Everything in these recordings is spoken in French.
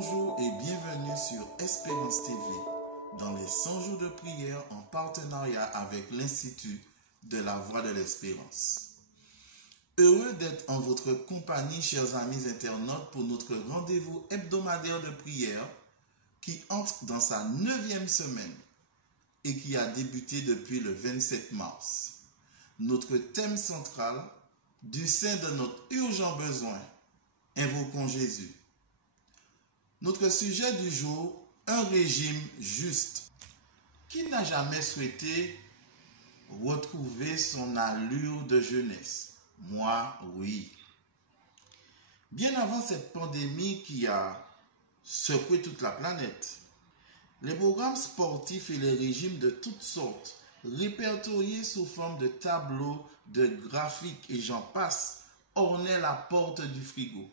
Bonjour et bienvenue sur Espérance TV, dans les 100 jours de prière en partenariat avec l'Institut de la Voix de l'Espérance. Heureux d'être en votre compagnie, chers amis internautes, pour notre rendez-vous hebdomadaire de prière qui entre dans sa 9e semaine et qui a débuté depuis le 27 mars. Notre thème central, du sein de notre urgent besoin, invoquons Jésus. Notre sujet du jour, un régime juste. Qui n'a jamais souhaité retrouver son allure de jeunesse? Moi, oui. Bien avant cette pandémie qui a secoué toute la planète, les programmes sportifs et les régimes de toutes sortes, répertoriés sous forme de tableaux, de graphiques et j'en passe, ornaient la porte du frigo.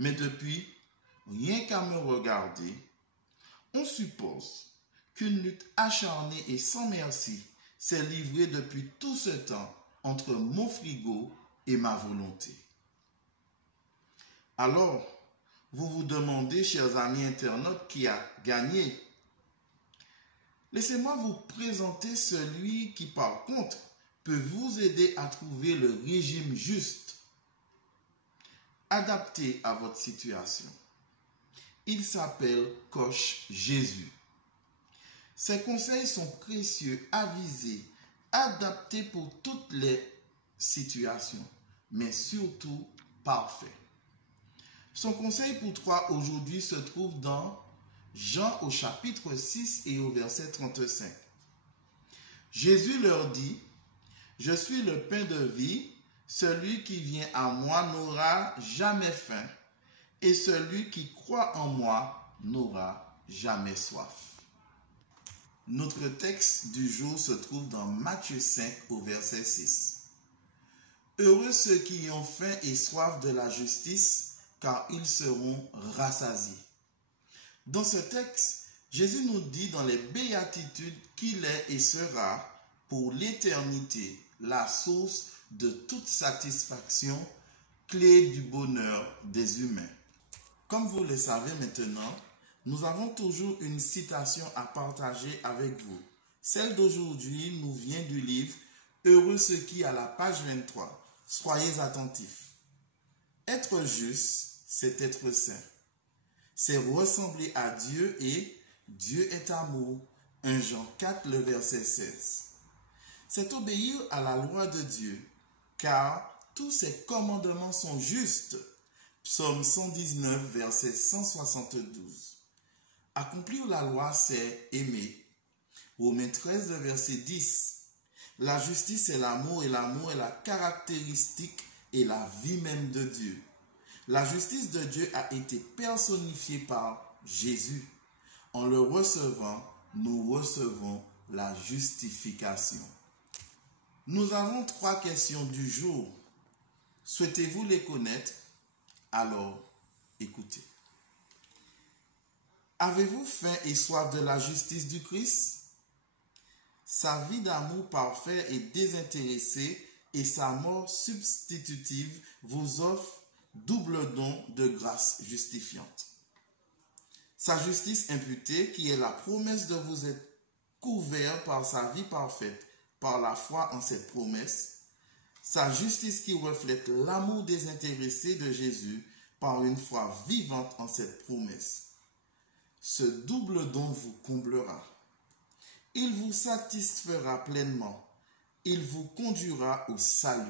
Mais depuis, rien qu'à me regarder, on suppose qu'une lutte acharnée et sans merci s'est livrée depuis tout ce temps entre mon frigo et ma volonté. Alors, vous vous demandez, chers amis internautes, qui a gagné? Laissez-moi vous présenter celui qui, par contre, peut vous aider à trouver le régime juste, adapté à votre situation. Il s'appelle Coach Jésus. Ses conseils sont précieux, avisés, adaptés pour toutes les situations, mais surtout parfaits. Son conseil pour toi aujourd'hui se trouve dans Jean au chapitre 6 et au verset 35. Jésus leur dit, « Je suis le pain de vie, celui qui vient à moi n'aura jamais faim, et celui qui croit en moi n'aura jamais soif. » Notre texte du jour se trouve dans Matthieu 5 au verset 6. Heureux ceux qui ont faim et soif de la justice, car ils seront rassasiés. Dans ce texte, Jésus nous dit dans les béatitudes qu'il est et sera pour l'éternité la source de toute satisfaction, clé du bonheur des humains. Comme vous le savez maintenant, nous avons toujours une citation à partager avec vous. Celle d'aujourd'hui nous vient du livre « Heureux ceux qui » à la page 23. Soyez attentifs. Être juste, c'est être saint. C'est ressembler à Dieu et Dieu est amour. 1 Jean 4, le verset 16. C'est obéir à la loi de Dieu, car tous ses commandements sont justes. Psaume 119, verset 172. Accomplir la loi, c'est aimer. Romains 13, verset 10. La justice est l'amour et l'amour est la caractéristique et la vie même de Dieu. La justice de Dieu a été personnifiée par Jésus. En le recevant, nous recevons la justification. Nous avons 3 questions du jour. Souhaitez-vous les connaître? Alors, écoutez. Avez-vous faim et soif de la justice du Christ? Sa vie d'amour parfait et désintéressé et sa mort substitutive vous offrent double don de grâce justifiante. Sa justice imputée, qui est la promesse de vous être couvert par sa vie parfaite, par la foi en cette promesse. Sa justice qui reflète l'amour désintéressé de Jésus par une foi vivante en cette promesse. Ce double don vous comblera. Il vous satisfera pleinement. Il vous conduira au salut.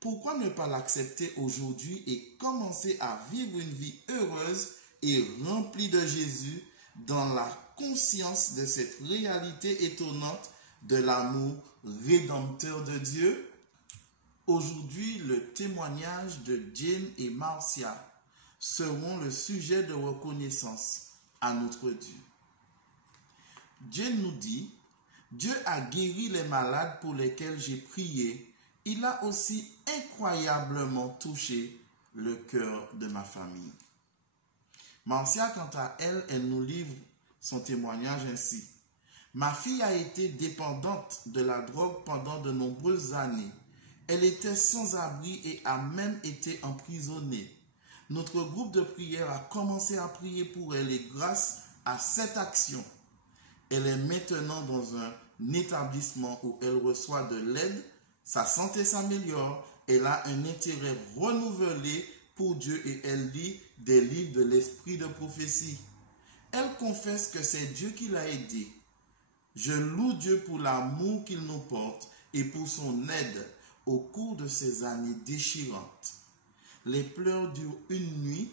Pourquoi ne pas l'accepter aujourd'hui et commencer à vivre une vie heureuse et remplie de Jésus dans la conscience de cette réalité étonnante de l'amour rédempteur de Dieu? Aujourd'hui, le témoignage de Jane et Marcia seront le sujet de reconnaissance à notre Dieu. Jane nous dit, « Dieu a guéri les malades pour lesquels j'ai prié. Il a aussi incroyablement touché le cœur de ma famille. » Marcia, quant à elle, elle nous livre son témoignage ainsi. « Ma fille a été dépendante de la drogue pendant de nombreuses années. Elle était sans abri et a même été emprisonnée. Notre groupe de prière a commencé à prier pour elle et grâce à cette action, elle est maintenant dans un établissement où elle reçoit de l'aide, sa santé s'améliore, elle a un intérêt renouvelé pour Dieu et elle lit des livres de l'esprit de prophétie. Elle confesse que c'est Dieu qui l'a aidée. Je loue Dieu pour l'amour qu'il nous porte et pour son aide au cours de ces années déchirantes. Les pleurs durent une nuit,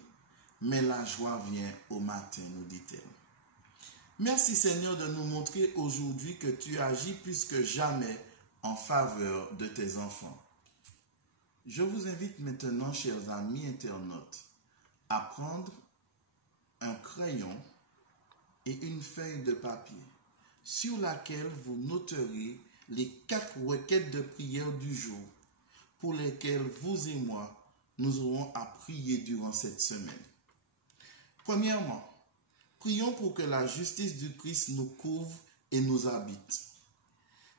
mais la joie vient au matin, nous dit-elle. Merci Seigneur de nous montrer aujourd'hui que tu agis plus que jamais en faveur de tes enfants. Je vous invite maintenant, chers amis internautes, à prendre un crayon et une feuille de papier sur laquelle vous noterez les 4 requêtes de prière du jour pour lesquelles vous et moi, nous aurons à prier durant cette semaine. Premièrement, prions pour que la justice du Christ nous couvre et nous habite.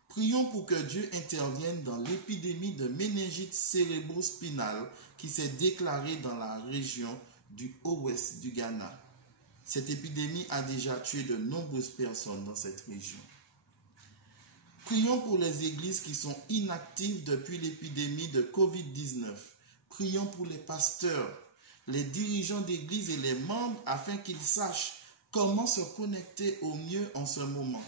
Prions pour que Dieu intervienne dans l'épidémie de méningite cérébro-spinale qui s'est déclarée dans la région du Haut-Ouest du Ghana. Cette épidémie a déjà tué de nombreuses personnes dans cette région. Prions pour les églises qui sont inactives depuis l'épidémie de Covid-19. Prions pour les pasteurs, les dirigeants d'église et les membres afin qu'ils sachent comment se connecter au mieux en ce moment.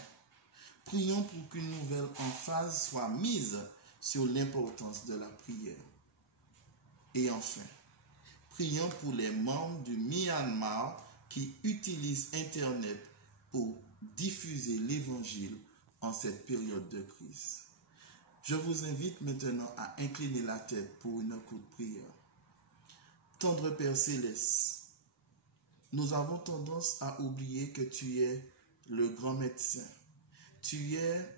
Prions pour qu'une nouvelle emphase soit mise sur l'importance de la prière. Et enfin, prions pour les membres du Myanmar qui utilisent Internet pour diffuser l'Évangile en cette période de crise. Je vous invite maintenant à incliner la tête pour une courte prière. Tendre Père Céleste, nous avons tendance à oublier que tu es le grand médecin. Tu es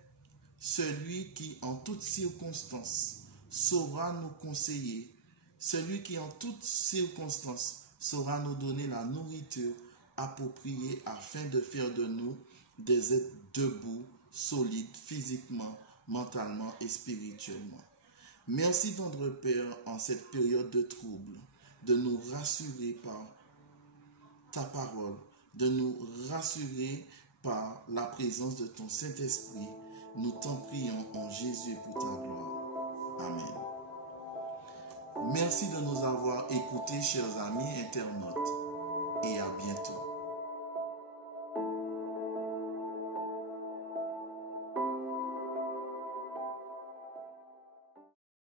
celui qui, en toutes circonstances, saura nous conseiller. Celui qui, en toutes circonstances, saura nous donner la nourriture appropriée afin de faire de nous des êtres debout, solides, physiquement, mentalement et spirituellement. Merci, tendre Père, en cette période de trouble, de nous rassurer par ta parole, de nous rassurer par la présence de ton Saint-Esprit. Nous t'en prions en Jésus pour ta gloire. Amen. Merci de nous avoir écoutés, chers amis internautes, et à bientôt.